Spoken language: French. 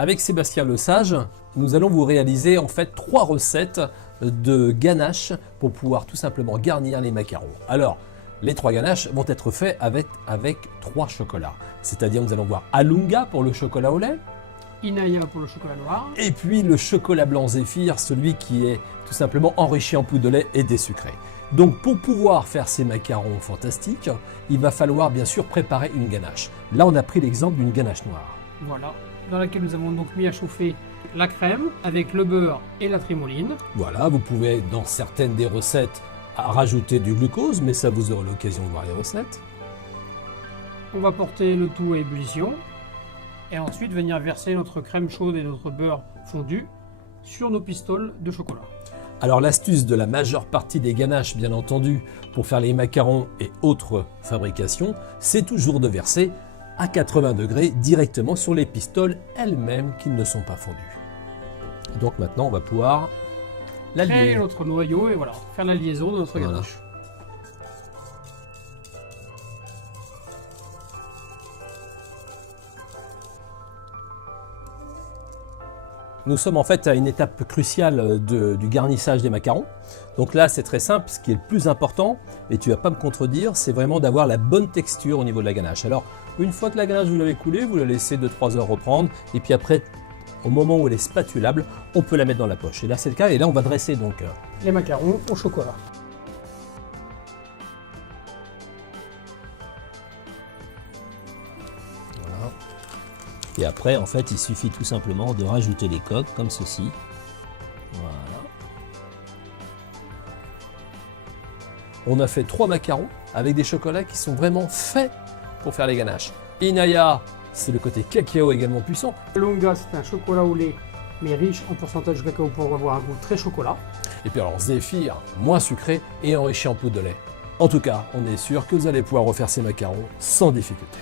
Avec Sébastien Lesage, nous allons vous réaliser en fait 3 recettes de ganache pour pouvoir tout simplement garnir les macarons. Alors, les 3 ganaches vont être faits avec 3 chocolats. C'est-à-dire, nous allons voir Alunga pour le chocolat au lait, Inaya pour le chocolat noir. et puis le chocolat blanc Zéphyr, celui qui est tout simplement enrichi en poudre de lait et désucré. Donc pour pouvoir faire ces macarons fantastiques, il va falloir bien sûr préparer une ganache. Là, on a pris l'exemple d'une ganache noire. Voilà. Dans laquelle nous avons donc mis à chauffer la crème avec le beurre et la trimoline. Voilà, vous pouvez dans certaines des recettes rajouter du glucose, mais ça vous aurez l'occasion de voir les recettes. On va porter le tout à ébullition et ensuite venir verser notre crème chaude et notre beurre fondu sur nos pistoles de chocolat. Alors l'astuce de la majeure partie des ganaches, bien entendu, pour faire les macarons et autres fabrications, c'est toujours de verser à 80 degrés directement sur les pistoles elles-mêmes qui ne sont pas fondues. Donc maintenant, on va pouvoir la Créer lier. notre noyau et voilà, faire la liaison de notre Voilà. ganache. Nous sommes en fait à une étape cruciale du garnissage des macarons. Donc là, c'est très simple. Ce qui est le plus important, et tu ne vas pas me contredire, c'est vraiment d'avoir la bonne texture au niveau de la ganache. Alors, une fois que la ganache, vous l'avez coulée, vous la laissez 2-3 heures reprendre. Et puis après, au moment où elle est spatulable, on peut la mettre dans la poche. Et là, c'est le cas. Et là, on va dresser donc. Les macarons au chocolat. Voilà. Et après, en fait, il suffit tout simplement de rajouter les coques comme ceci. Voilà. On a fait 3 macarons avec des chocolats qui sont vraiment faits pour faire les ganaches. Inaya, c'est le côté cacao également puissant. Alunga, c'est un chocolat au lait, mais riche en pourcentage de cacao pour avoir un goût très chocolat. Et puis alors Zéphyr, moins sucré et enrichi en poudre de lait. En tout cas, on est sûr que vous allez pouvoir refaire ces macarons sans difficulté.